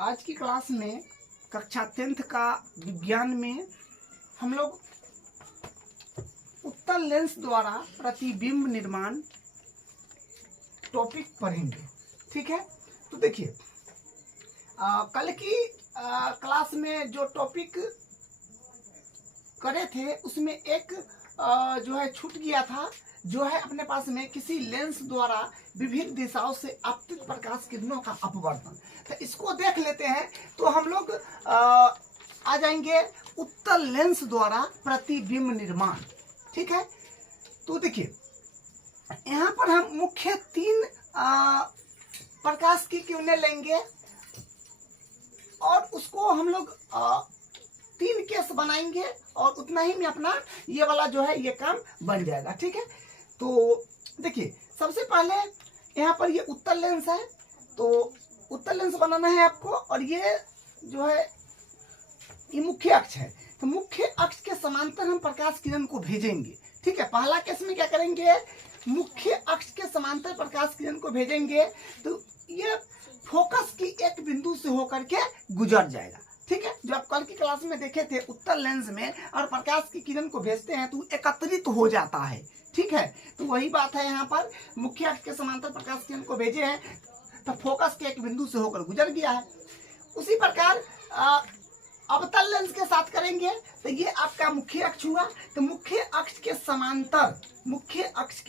आज की क्लास में कक्षा 10th का विज्ञान में हम लोग उत्तल लेंस द्वारा प्रतिबिंब निर्माण टॉपिक पढ़ेंगे। ठीक है, तो देखिए कल की क्लास में जो टॉपिक करे थे उसमें एक जो है छूट गया था, जो है अपने पास में किसी लेंस द्वारा विभिन्न दिशाओं से आपतित प्रकाश किरणों का अपवर्तन। तो इसको देख लेते हैं तो हम लोग आ जाएंगे उत्तल लेंस द्वारा प्रतिबिंब निर्माण। ठीक है, तो देखिए यहाँ पर हम मुख्य तीन प्रकाश की किरणें लेंगे और उसको हम लोग तीन केस बनाएंगे और उतना ही में अपना ये वाला जो है ये काम बन जाएगा। ठीक है, तो देखिए सबसे पहले यहाँ पर ये उत्तल लेंस है, तो उत्तल लेंस बनाना है आपको और ये जो है ये मुख्य अक्ष है, तो मुख्य अक्ष के समांतर हम प्रकाश किरण को भेजेंगे। ठीक है, पहला केस में क्या करेंगे, मुख्य अक्ष के समांतर प्रकाश किरण को भेजेंगे तो ये फोकस की एक बिंदु से होकर के गुजर जाएगा। ठीक है, जो आप कल की क्लास में देखे थे उत्तल लेंस में और प्रकाश की किरण को भेजते हैं तो एकत्रित हो जाता है। ठीक है, तो वही बात है, यहाँ पर मुख्य अक्ष के समांतर प्रकाश किरण को भेजे हैं तो फोकस के एक बिंदु से होकर गुजर गया है। उसी प्रकार अवतल लेंस के साथ करेंगे तो ये आपका मुख्य अक्ष हुआ, तो मुख्य अक्ष के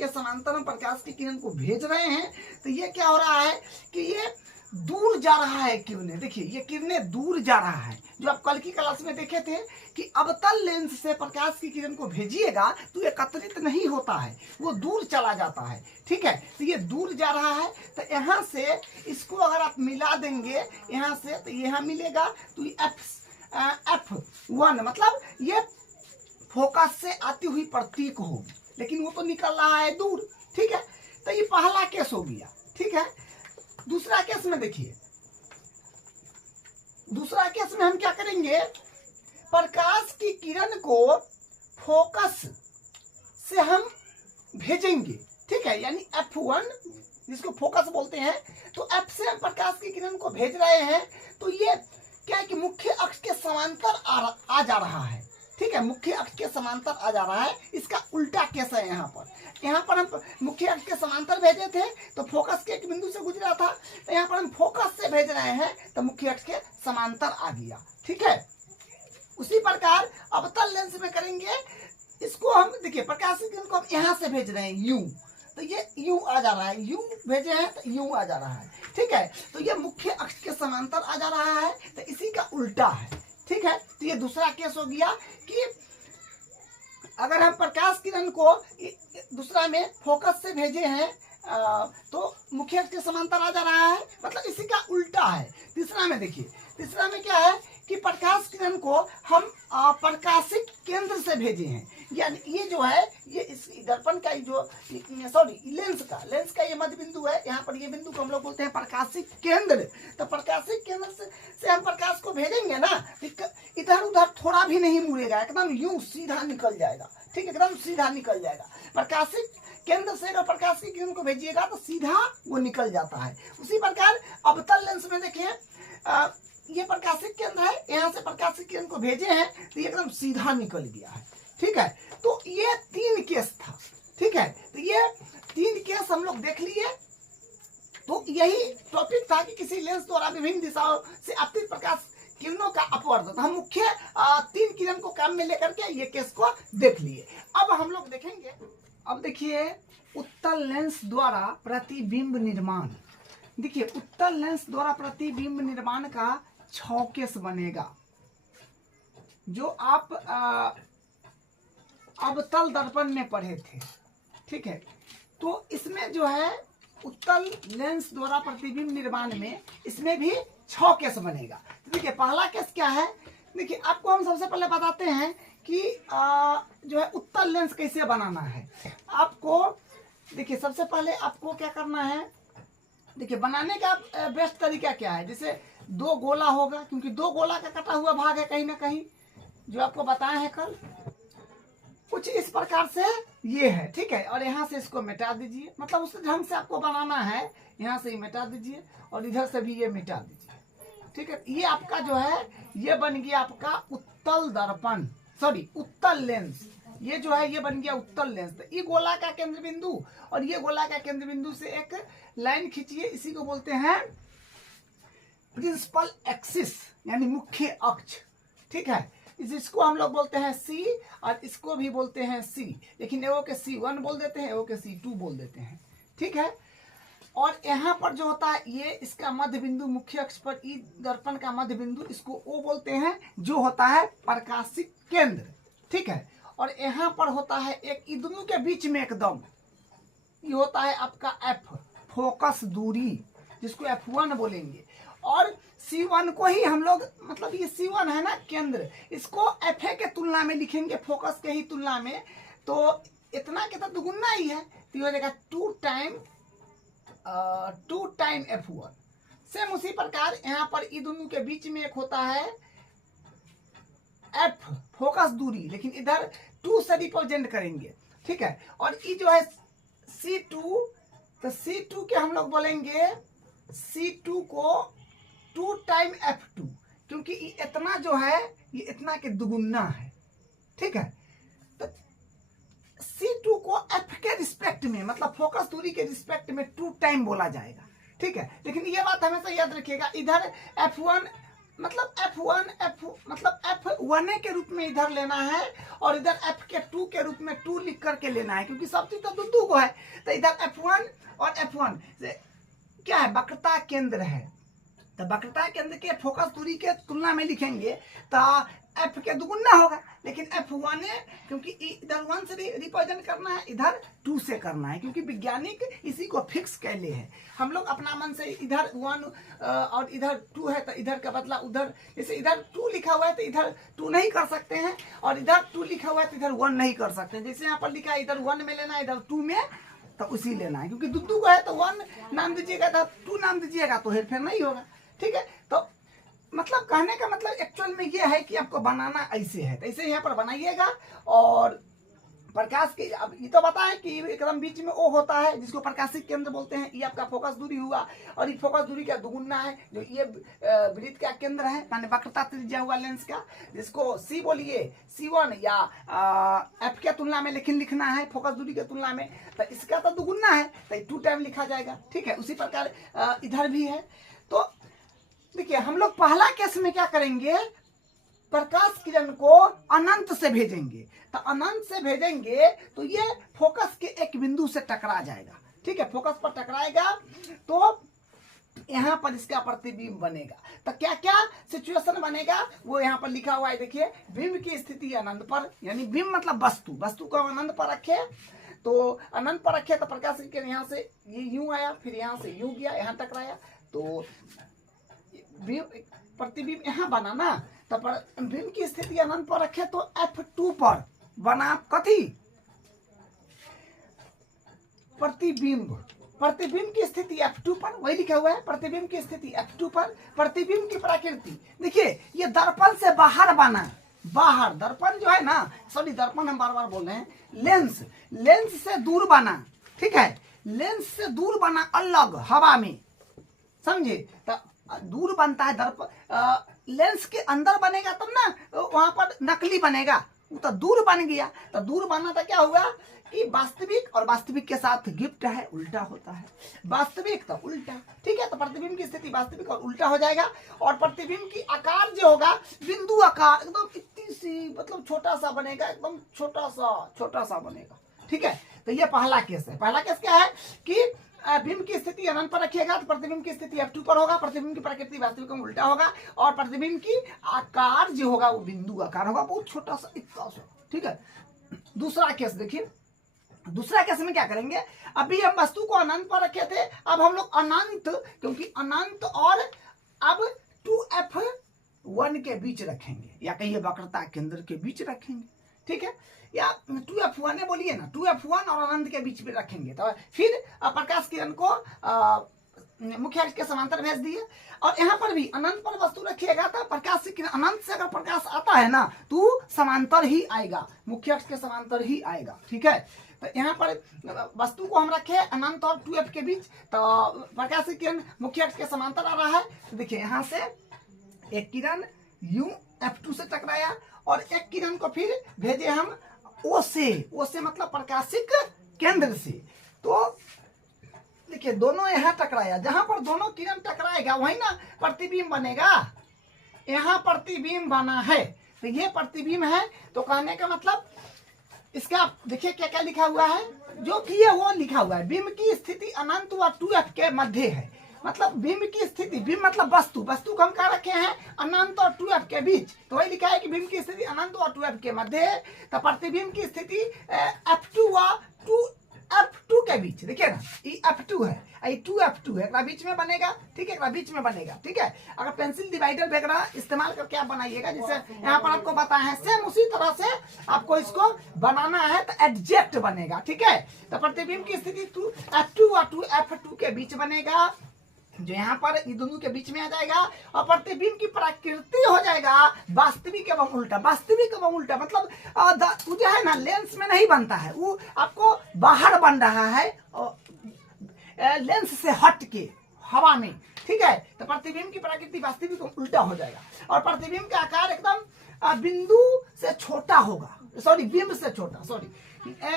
समांतर हम प्रकाश की किरण को भेज रहे हैं तो ये क्या हो रहा है कि ये दूर जा रहा है किरणें। देखिए ये किरणें दूर जा रहा है, जो आप कल की क्लास में देखे थे कि अवतल लेंस से प्रकाश की किरण को भेजिएगा तो एकत्रित नहीं होता है, वो दूर चला जाता है। ठीक है, तो ये दूर जा रहा है तो यहाँ से इसको अगर आप मिला देंगे यहाँ से तो यहाँ मिलेगा तो ये F1 मतलब ये फोकस से आती हुई प्रतीक होगी, लेकिन वो तो निकल रहा है दूर। ठीक है, तो ये पहला केस हो गया। ठीक है, दूसरा केस में देखिए, दूसरा केस में हम क्या करेंगे, प्रकाश की किरण को फोकस से हम भेजेंगे। ठीक है, यानी F1 जिसको फोकस बोलते हैं, तो F से हम प्रकाश की किरण को भेज रहे हैं तो ये क्या है कि मुख्य अक्ष के समांतर आ जा रहा है। ठीक है, मुख्य अक्ष के समांतर आ जा रहा है, इसका उल्टा केस है। यहाँ पर हम मुख्य अक्ष के समांतर भेजे थे तो फोकस के एक बिंदु से गुजरा था, तो यहाँ पर हम फोकस से भेज रहे हैं तो मुख्य अक्ष के समांतर आ गया। ठीक है, उसी प्रकार अवतल लेंस में करेंगे, इसको हम देखिए प्रकाश की किरण को हम यहाँ से भेज रहे हैं यूं, तो ये यूं आ जा रहा है, यूं भेजे हैं तो यूं आ जा रहा है। ठीक है, तो ये मुख्य अक्ष के समांतर आ जा रहा है तो इसी का उल्टा है। ठीक है, तो ये दूसरा केस हो गया कि अगर हम प्रकाश किरण को दूसरा में फोकस से भेजे हैं तो मुख्य अक्ष के समांतर आ जा रहा है, मतलब इसी का उल्टा है। तीसरा में देखिए, तीसरा में क्या है कि प्रकाश किरण को हम प्रकाशिक केंद्र से भेजे हैं, यानी ये जो है ये इस दर्पण का जो लेंस का ये मध्य बिंदु है, यहाँ पर ये बिंदु को हम लोग बोलते हैं प्रकाशिक केंद्र। तो प्रकाशिक केंद्र से हम प्रकाश को भेजेंगे ना, इधर उधर थोड़ा भी नहीं मुड़ेगा, एकदम यूं सीधा निकल जाएगा। ठीक है, एकदम सीधा निकल जाएगा। प्रकाशिक केंद्र से अगर प्रकाश की किरण को भेजिएगा तो सीधा वो निकल जाता है। उसी प्रकार अवतल लेंस में देखिए ये प्रकाशिक केंद्र है, यहाँ से प्रकाश की किरण को भेजे हैं तो ये एकदम सीधा निकल गया है। ठीक है, तो ये तीन केस था। ठीक है, तो ये तीन केस हम लोग देख लिए, तो यही टॉपिक था कि किसी लेंस द्वारा विभिन्न दिशाओं से आपतित प्रकाश किरणों का अपवर्तन। हम मुख्य तीन किरण को काम में लेकर के ये केस को देख लिए। अब हम लोग देखेंगे, अब देखिए उत्तल लेंस द्वारा प्रतिबिंब निर्माण। देखिए उत्तल लेंस द्वारा प्रतिबिंब निर्माण का 6 केस बनेगा, जो आप अवतल दर्पण में पढ़े थे। ठीक है, तो इसमें जो है उत्तल लेंस द्वारा प्रतिबिंब निर्माण में इसमें भी 6 केस बनेगा। तो देखिए पहला केस क्या है, देखिए आपको हम सबसे पहले बताते हैं कि जो है उत्तल लेंस कैसे बनाना है। आपको देखिए सबसे पहले आपको क्या करना है, देखिए बनाने का बेस्ट तरीका क्या है, जैसे 2 गोला होगा, क्योंकि 2 गोला का कटा हुआ भाग है कहीं ना कहीं, जो आपको बताए हैं कल, कुछ इस प्रकार से ये है। ठीक है, और यहाँ से इसको मिटा दीजिए, मतलब उस ढंग से आपको बनाना है, यहाँ से ही मिटा दीजिए और इधर से भी ये मिटा दीजिए। ठीक है, ये आपका जो है ये बन गया आपका उत्तल दर्पण, सॉरी उत्तल लेंस। ये जो है ये बन गया उत्तल लेंस। तो ये गोला का केंद्र बिंदु और ये गोला का केंद्र बिंदु से एक लाइन खींचिए, इसी को बोलते हैं प्रिंसिपल एक्सिस यानी मुख्य अक्ष। ठीक है, इसको हम लोग बोलते हैं सी और इसको भी बोलते हैं सी, लेकिन एगो के C1 बोल देते हैं, एगो के C2 बोल देते हैं। ठीक है, और यहाँ पर जो होता है ये इसका मध्य बिंदु मुख्य अक्ष पर ई दर्पण का मध्य बिंदु, इसको O बोलते हैं, जो होता है प्रकाशिक केंद्र। ठीक है, और यहाँ पर होता है एक, ई दोनों के बीच में एकदम ये होता है आपका F फोकस दूरी, जिसको F1 बोलेंगे। और C1 को ही हम लोग, मतलब ये C1 है ना केंद्र, इसको FA के तुलना में लिखेंगे, फोकस के ही तुलना में, तो इतना के तो दुगुना ही है, तो ये हो जाएगा 2 टाइम F1। सेम उसी प्रकार यहाँ पर ई दोनों के बीच में एक होता है F फोकस दूरी, लेकिन इधर 2 से रिप्रेजेंट करेंगे। ठीक है, और ये जो है C2, तो C2 के हम लोग बोलेंगे C2 को 2 टाइम F2, क्योंकि ये इतना जो है ये इतना के दुगुना है। ठीक है, तो C2 को F के रिस्पेक्ट में, मतलब फोकस दूरी के रिस्पेक्ट में 2 टाइम बोला जाएगा। ठीक है, लेकिन ये बात हमेशा याद रखिएगा, इधर F1 मतलब F1 के रूप में इधर लेना है, और इधर F के 2 के रूप में 2 लिख करके लेना है, क्योंकि सब चीज तो दो को है। तो इधर F1 और F1 से क्या है, वक्रता केंद्र है, तो वक्रता केंद्र के फोकस दूरी के तुलना में लिखेंगे तो F के दुगुना होगा, लेकिन F1 है क्योंकि इधर 1 से रिप्रेजेंट करना है, इधर 2 से करना है, क्योंकि वैज्ञानिक इसी को फिक्स कर ले है। हम लोग अपना मन से इधर 1 और इधर 2 है तो इधर का बदला उधर, जैसे इधर 2 लिखा हुआ है तो इधर 2 नहीं कर सकते हैं, और इधर 2 लिखा हुआ है तो इधर 1 नहीं कर सकते हैं। जैसे यहाँ पर लिखा है इधर 1 में लेना है, इधर 2 में, तो उसी लेना है, क्योंकि दुद्दू को है तो 1 नाम दीजिएगा, तो 2 नाम दीजिएगा, तो हेरफेर नहीं होगा। ठीक है, तो मतलब कहने का मतलब एक्चुअल में ये है कि आपको बनाना ऐसे है, तो ऐसे यहाँ पर बनाइएगा। और प्रकाश की, अब ये तो बताएं कि एकदम बीच में O होता है, जिसको प्रकाशिक केंद्र बोलते हैं। ये आपका फोकस दूरी हुआ, और ये फोकस दूरी का दुगुना है, जो ये वृत्त का केंद्र है, माने वक्रता त्रिज्या हुआ लेंस का, जिसको C बोलिए, C1 या F के तुलना में लेकिन लिखना है फोकस दूरी के तुलना में, तो इसका तो दुगुना है, तो 2 टाइम लिखा जाएगा। ठीक है, उसी प्रकार इधर भी है। तो देखिए हम लोग पहला केस में क्या करेंगे, प्रकाश किरण को अनंत से भेजेंगे, तो अनंत से भेजेंगे तो ये फोकस के एक बिंदु से टकरा जाएगा। ठीक है, फोकस पर टकराएगा तो यहाँ पर इसका प्रतिबिंब बनेगा। तो क्या क्या सिचुएशन बनेगा वो यहाँ पर लिखा हुआ है, देखिए। बिंब की स्थिति अनंत पर, यानी बिंब मतलब वस्तु, वस्तु को अनंत पर रखे, तो अनंत पर रखे तो प्रकाश किरण यहाँ से ये यूं आया, फिर यहाँ से यूं गया, यहाँ टकराया, तो प्रतिबिंब यहाँ बना ना। तो बिंब की स्थिति अनंत पर रखे तो F2 पर बना कथी, प्रतिबिंब। प्रतिबिंब की स्थिति F2 पर, वही लिखा हुआ है, प्रतिबिंब की स्थिति F2 पर। प्रतिबिंब की प्रकृति देखिए, ये दर्पण से बाहर बना, बाहर दर्पण जो है ना, सॉरी दर्पण हम बार बार बोल रहे हैं, लेंस, लेंस से दूर बना। ठीक है, लेंस से दूर बना, अलग हवा में, समझे। तो दूर बनता है दर्पण, लेंस के अंदर बनेगा तब ना वहां पर नकली बनेगा, तो दूर बन गया। तो दूर बनना तो क्या हुआ कि वास्तविक, और वास्तविक के साथ गिफ्ट है, उल्टा होता है, वास्तविक तो उल्टा। ठीक है, तो प्रतिबिंब की स्थिति वास्तविक और उल्टा हो जाएगा। और प्रतिबिंब की आकार जो होगा, बिंदु आकार एकदम इतनी सी, मतलब छोटा सा बनेगा, एकदम छोटा सा बनेगा। ठीक है, तो ये पहला केस है। पहला केस क्या है कि बिंब की स्थिति अनंत पर रखिएगा तो प्रतिबिंब की स्थिति F2 पर होगा, प्रतिबिंब की प्रकृति वास्तविक में उल्टा होगा, और प्रतिबिंब की आकार जो होगा वो बिंदु आकार होगा, बहुत छोटा सा, इतना सा। ठीक है, दूसरा केस देखिए। दूसरा केस में क्या करेंगे, अभी हम वस्तु को अनंत पर रखे थे, अब हम लोग अनंत, क्योंकि अनंत और अब 2F1 के बीच रखेंगे, या कहिए वक्रता केंद्र के बीच रखेंगे। ठीक है, या 2F1 बोलिए ना, 2F1 और अनंत के बीच में रखेंगे। तो फिर प्रकाश किरण को मुख्य अक्ष के समांतर भेज दिए, और यहाँ पर भी अनंत पर वस्तु रखिएगा तो प्रकाश किरण, अनंत से अगर प्रकाश आता है ना तो समांतर ही आएगा, मुख्य अक्ष के समांतर ही आएगा। ठीक है, तो यहाँ पर वस्तु को हम रखे अनंत और 2F के बीच, तो प्रकाश किरण मुख्य अक्ष के समांतर आ रहा है। तो देखिए यहाँ से एक किरण यू F2 से टकराया और एक किरण को फिर भेजे हम O से मतलब प्रकाशिक केंद्र से। तो देखिए दोनों यहाँ टकराया, जहां पर दोनों किरण टकराएगा वही ना प्रतिबिंब बनेगा। यहाँ प्रतिबिंब बना है तो ये प्रतिबिंब है। तो कहने का मतलब इसका देखिए क्या क्या लिखा हुआ है, जो कि है वो लिखा हुआ है बिंब की स्थिति अनंत व 2f के मध्य है। मतलब बिंब की स्थिति, बिंब मतलब वस्तु, वस्तु को हम कहा रखे हैं अनंत और 2f के बीच। तो वही लिखा है कि बिंब की स्थिति अनंत और 2f के मध्य है। तो प्रतिबिंब की स्थिति F2 व 2f2 के बीच, देखिए ना ये F2 है, ये 2f2 है, एक बीच में बनेगा। ठीक है, एक बीच में बनेगा। ठीक है, अगर पेंसिल डिवाइडर वगैरह इस्तेमाल करके आप बनाइएगा, जैसे यहाँ पर आपको बताया है, सेम उसी तरह से आपको इसको बनाना है तो एग्जैक्ट बनेगा। ठीक है, तो प्रतिबिंब की स्थिति F2 व 2f2 के बीच बनेगा, जो यहाँ पर ये दोनों के बीच में आ जाएगा। और प्रतिबिंब की प्रकृति हो जाएगा वास्तविक एवं उल्टा। वास्तविक एवं उल्टा मतलब वो जो है ना लेंस में नहीं बनता है, वो आपको बाहर बन रहा है लेंस से हट के हवा में। ठीक है, तो प्रतिबिंब की प्रकृति वास्तविक एवं उल्टा हो जाएगा। और प्रतिबिंब का आकार एकदम बिंदु से छोटा होगा, सॉरी बिंब से छोटा, सॉरी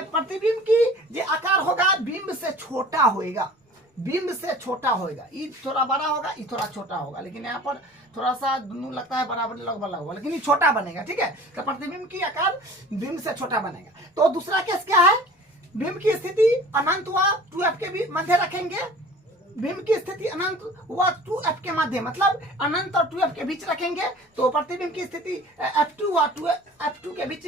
प्रतिबिंब की जो आकार होगा बिंब से छोटा होएगा, बिंब से छोटा होएगा। ये थोड़ा बड़ा होगा, ये थोड़ा छोटा होगा, लेकिन यहाँ पर थोड़ा सा दोनों लगता है बराबर लगभग होगा, लेकिन ये छोटा बनेगा। ठीक है, तो प्रतिबिंब की आकार बिंब से छोटा बनेगा। तो दूसरा केस क्या है, बिंब की स्थिति अनंत व 2f के भी मध्य रखेंगे। बिंब की स्थिति अनंत व 2f के मध्य मतलब अनंत और 2f के बीच रखेंगे। तो प्रतिबिंब की स्थिति F2 व 2f2 के बीच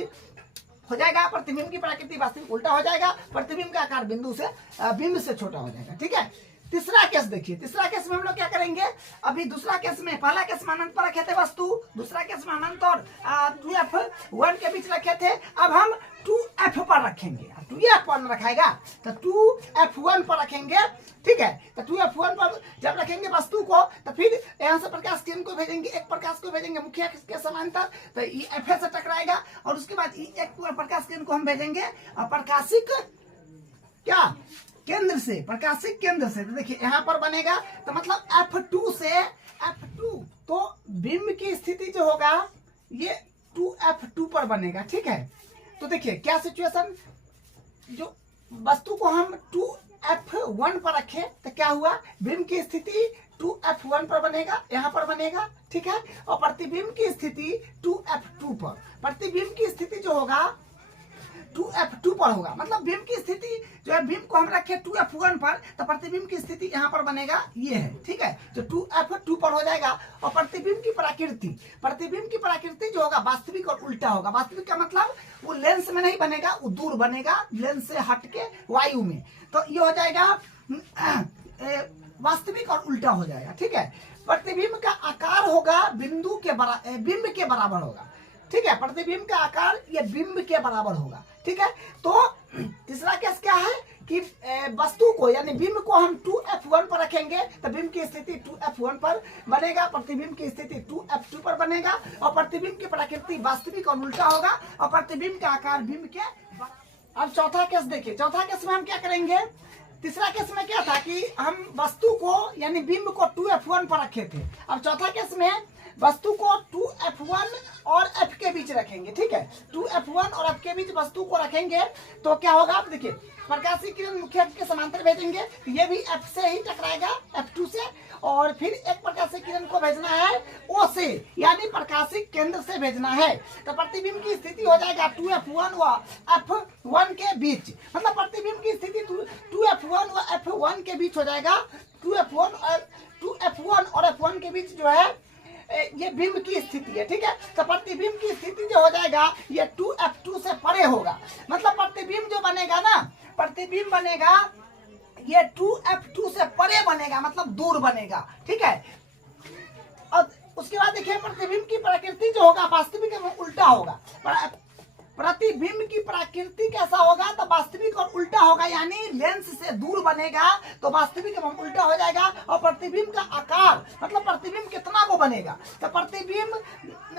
हो जाएगा। प्रतिबिंब की प्रकृति वास्तविक उल्टा हो जाएगा। प्रतिबिंब का आकार बिंदु से बिंब से छोटा हो जाएगा। ठीक है, तीसरा केस देखिए, तीसरा केस में हम लोग क्या करेंगे, अभी दूसरा केस में, पहला केस में अनंत पर रखे थे वस्तु, दूसरा केस में अनंत और 2f1 के बीच रखे थे। अब हम 2f पर रखेंगे, 2f पर रखाएगा तो 2f1 पर रखेंगे। ठीक है, तो 2f1 पर जब रखेंगे वस्तु को तो फिर यहाँ से प्रकाश किरण को भेजेंगे, एक प्रकाश को भेजेंगे मुख्य के समांतर, तो ये F से टकराएगा। और उसके बाद एक प्रकाश किरण को हम भेजेंगे और प्रकाशिक क्या केंद्र से, प्रकाशिक केंद्र से। तो देखिए यहाँ पर बनेगा, तो मतलब F2 से F2, तो बिंब की स्थिति जो होगा ये 2f2 पर बनेगा। ठीक है, तो देखिए क्या सिचुएशन, जो वस्तु को हम 2f1 पर रखे तो क्या हुआ, बिंब की स्थिति 2f1 पर बनेगा, यहाँ पर बनेगा। ठीक है, और प्रतिबिंब की स्थिति 2f2 पर, प्रतिबिंब की स्थिति जो होगा 2f2 पर होगा। मतलब बिंब की स्थिति जो है, बिंब को हम रखे 2f1 पर तो प्रतिबिंब की स्थिति यहाँ पर बनेगा, ये है। ठीक है, जो 2f2 पर हो जाएगा। और प्रतिबिंब की प्रकृति, प्रतिबिंब की प्रकृति जो होगा वास्तविक और उल्टा होगा। वास्तविक का मतलब वो लेंस में नहीं बनेगा, वो दूर बनेगा, लेंस से हट के वायु में। तो ये हो जाएगा वास्तविक और उल्टा हो जाएगा। ठीक है, प्रतिबिंब का आकार होगा बिंदु के बिंब के बराबर होगा। ठीक है, प्रतिबिंब का आकार ये बिंब के बराबर होगा। ठीक है, तो तीसरा केस क्या है कि वस्तु को यानी बिंब को हम 2f1 पर रखेंगे तो बिंब की स्थिति 2f1 पर बनेगा, प्रतिबिंब की स्थिति 2f2 पर बनेगा। और प्रतिबिंब की प्रकृति वास्तविक और उल्टा होगा और प्रतिबिंब का आकार बिंब के। अब चौथा केस देखिए, चौथा केस में हम क्या करेंगे, तीसरा केस में क्या था कि हम वस्तु को यानी बिंब को 2f1 पर रखे थे। अब चौथा केस में वस्तु को 2f1 और f के बीच रखेंगे। ठीक है, 2f1 और f के बीच वस्तु को रखेंगे तो क्या होगा, आप देखिए प्रकाशीय किरण मुख्य के समांतर भेजेंगे, ये भी f से ही टकराएगा, F2 से। और फिर एक प्रकाशीय किरण को भेजना है O से, यानी प्रकाशिक केंद्र से भेजना है। तो प्रतिबिंब की स्थिति हो जाएगा 2f1 व f1 के बीच। मतलब प्रतिबिंब की स्थिति 2f1 व f1 के बीच हो जाएगा। 2f1 और f1 के बीच जो है ये बिंब की स्थिति है। ठीक है, तो प्रतिबिंब की स्थिति जो हो जाएगा ये 2f2 से परे होगा। मतलब प्रतिबिंब जो बनेगा ना, प्रतिबिंब बनेगा ये 2f2 से परे बनेगा, मतलब दूर बनेगा। ठीक है, और उसके बाद देखिए प्रतिबिंब की प्रकृति जो होगा वास्तविक एवं उल्टा होगा। प्रतिबिंब की प्रकृति कैसा होगा, तो वास्तविक और उल्टा होगा, यानी लेंस से दूर बनेगा तो वास्तविक एवं उल्टा हो जाएगा। और प्रतिबिंब का आकार मतलब प्रतिबिंब कितना वो बनेगा, तो प्रतिबिंब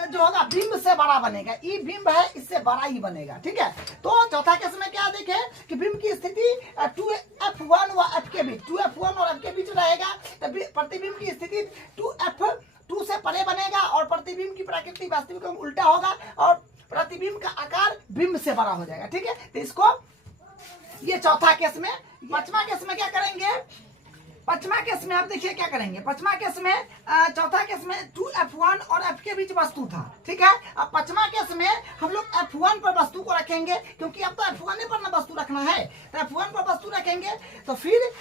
जो होगा बिंब से बड़ा बनेगा। ये बिंब है, इससे बड़ा ही बनेगा। ठीक है, तो चौथा केस में क्या देखे कि बिंब की स्थिति 2f1 व f के बीच, 2f1 और f के बीच रहेगा। तो प्रतिबिंब की स्थिति 2f2 से परे बनेगा और प्रतिबिंब की प्रकृति वास्तविक में उल्टा होगा और प्रतिबिंब का आकार बिंब से बड़ा हो जाएगा। ठीक है, तो इसको ये चौथा केस में। पांचवा केस में क्या करेंगे, पांचवा केस में आप देखिए क्या करेंगे। पांचवा केस में चौथा केस में 2F1 और F के बीच वस्तु था। ठीक है, अब पांचवा केस में हम लोग F1 पर वस्तु को रखेंगे, क्योंकि अब तो F1 पर ना वस्तु रखना है, तो F1 पर वस्तु रखेंगे। तो फिर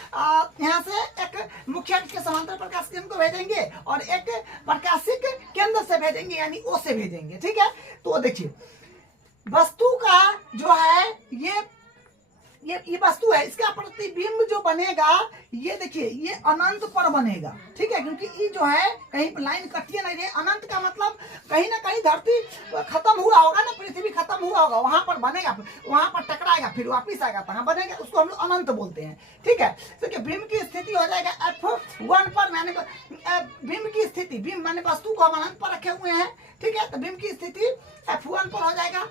यहाँ से एक मुख्य अक्ष के समांतर प्रकाश केंद्र को भेजेंगे और एक प्रकाशिक केंद्र से भेजेंगे, यानी O से भेजेंगे। ठीक है, तो देखिए वस्तु का जो है ये वस्तु है, इसका प्रतिबिंब जो बनेगा ये देखिए ये अनंत पर बनेगा। ठीक है, क्योंकि ये जो है कहीं लाइन कटिए नहीं रही। अनंत का मतलब कहीं ना कहीं धरती खत्म हुआ होगा ना, पृथ्वी खत्म हुआ होगा, वहां पर बनेगा, वहां पर टकराएगा, फिर वापिस आएगा, कहाँ बनेगा, उसको हम लोग अनंत बोलते हैं। ठीक है, तो बिंब की स्थिति हो जाएगा F1 पर, मैंने बिंब की स्थिति, बिंब मैंने वस्तु को हम अनंत पर रखे हुए हैं। ठीक है, तो बिंब की स्थिति F1 पर हो जाएगा।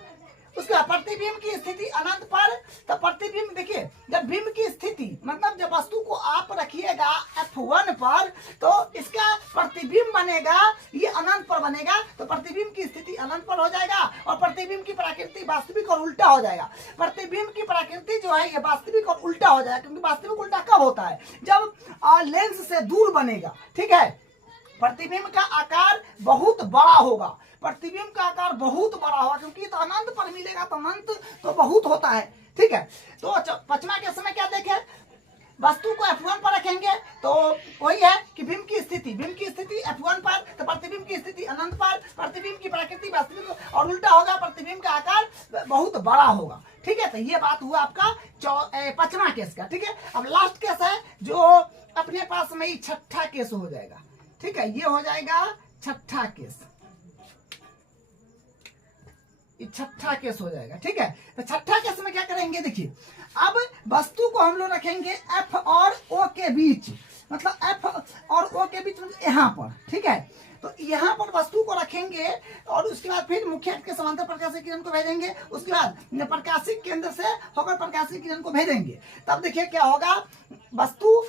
उसका प्रतिबिंब की स्थिति अनंत पर, तो प्रतिबिंब देखिए जब बिंब की स्थिति मतलब जब वस्तु को आप रखिएगा F1 पर, तो इसका प्रतिबिंब बनेगा ये अनंत पर बनेगा, तो प्रतिबिंब की स्थिति अनंत पर हो जाएगा और प्रतिबिंब की प्रकृति वास्तविक और उल्टा हो जाएगा। प्रतिबिंब की प्रकृति जो है ये वास्तविक और उल्टा हो जाएगा, क्योंकि वास्तविक उल्टा कब होता है, जब लेंस से दूर बनेगा। ठीक है, प्रतिबिंब का आकार बहुत बड़ा होगा, प्रतिबिंब का आकार बहुत बड़ा होगा, क्योंकि तो अनंत पर मिलेगा, तो अनंत तो बहुत होता है। ठीक है, तो पांचवा के समय क्या देखें, वस्तु को F1 पर रखेंगे, तो वही है कि बिंब की स्थिति F1 पर, तो प्रतिबिंब की स्थिति अनंत पर, प्रतिबिंब की प्रकृति वास्तविक और उल्टा होगा, प्रतिबिंब का आकार बहुत बड़ा होगा। ठीक है, तो ये बात हुआ आपका पांचवा केस का। ठीक है, अब लास्ट केस है जो अपने पास में ही छठा केस हो जाएगा। ठीक है, ये हो जाएगा छठा केस, ये छठा केस हो जाएगा। ठीक है, तो छठा केस में क्या करेंगे, देखिए अब वस्तु को हम लोग रखेंगे F और O के बीच, मतलब F और O के बीच मतलब यहाँ पर। ठीक है, तो यहाँ पर वस्तु को रखेंगे और उसके बाद फिर मुख्य अक्ष के समांतर प्रकाशिक किरण को भेजेंगे, उसके बाद प्रकाशिक केंद्र से होकर प्रकाशिक किरण को भेजेंगे। तब देखिए क्या होगा, वस्तु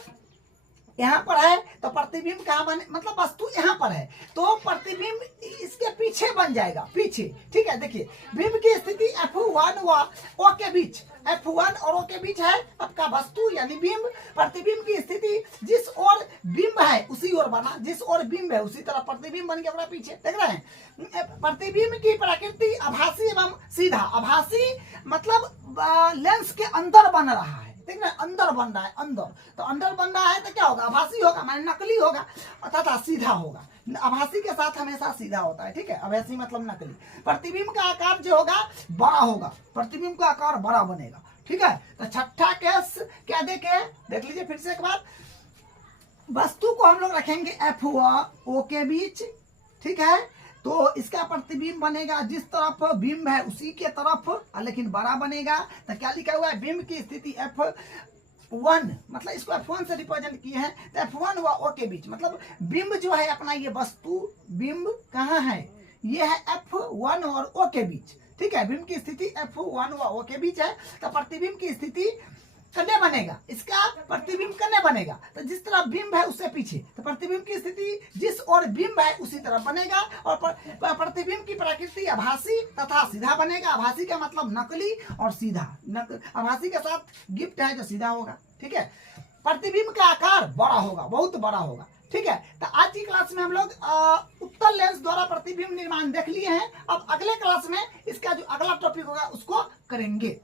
यहाँ पर है तो प्रतिबिंब कहाँ बने, मतलब वस्तु यहाँ पर है तो प्रतिबिंब इसके पीछे बन जाएगा, पीछे। ठीक है, देखिए बिंब की स्थिति F1 व O के बीच, F1 और O के बीच है आपका वस्तु यानी बिंब। प्रतिबिंब की स्थिति जिस ओर बिंब है उसी ओर बना, जिस ओर बिंब है उसी तरह प्रतिबिंब बन के अपना पीछे। देख रहे हैं, प्रतिबिंब की प्रकृति आभासी एवं सीधा। आभासी मतलब लेंस के अंदर बन रहा है, देख रहे हैं, अंदर बन रहा है, अंदर, तो अंदर बन रहा है तो क्या होगा, आभासी होगा, माने नकली होगा, तथा सीधा होगा। आभासी के साथ हमेशा सीधा होता है। ठीक है, आभासी मतलब नकली। प्रतिबिंब का आकार जो होगा बड़ा होगा, प्रतिबिंब का आकार बड़ा बनेगा। ठीक है, तो छठा केस क्या देख लीजिए फिर से एक बार, वस्तु को हम लोग रखेंगे F व O के बीच। ठीक है, तो इसका प्रतिबिंब बनेगा जिस तरफ बिंब है उसी के तरफ, लेकिन बड़ा बनेगा। तो क्या लिखा हुआ है, बिंब की स्थिति F1, मतलब इसको F1 से रिप्रेजेंट किए हैं, तो F1 व O के बीच, मतलब बिंब जो है अपना ये वस्तु बिंब कहाँ है, ये है F1 और O के बीच। ठीक है, बिंब की स्थिति F1 व O के बीच है, तो प्रतिबिंब की स्थिति कन्ने बनेगा, इसका प्रतिबिंब कन्ने बनेगा, तो जिस तरफ बिंब है उससे पीछे, तो प्रतिबिंब की स्थिति जिस ओर बिंब है उसी तरफ बनेगा। और प्रतिबिंब की प्रकृति आभासी तथा सीधा बनेगा। आभासी का मतलब नकली और सीधा, आभासी के साथ गिफ्ट है जो सीधा होगा। ठीक है, प्रतिबिंब का आकार बड़ा होगा, बहुत बड़ा होगा। ठीक है, तो आज की क्लास में हम लोग उत्तल लेंस द्वारा प्रतिबिंब निर्माण देख लिए हैं। अब अगले क्लास में इसका जो अगला टॉपिक होगा उसको करेंगे।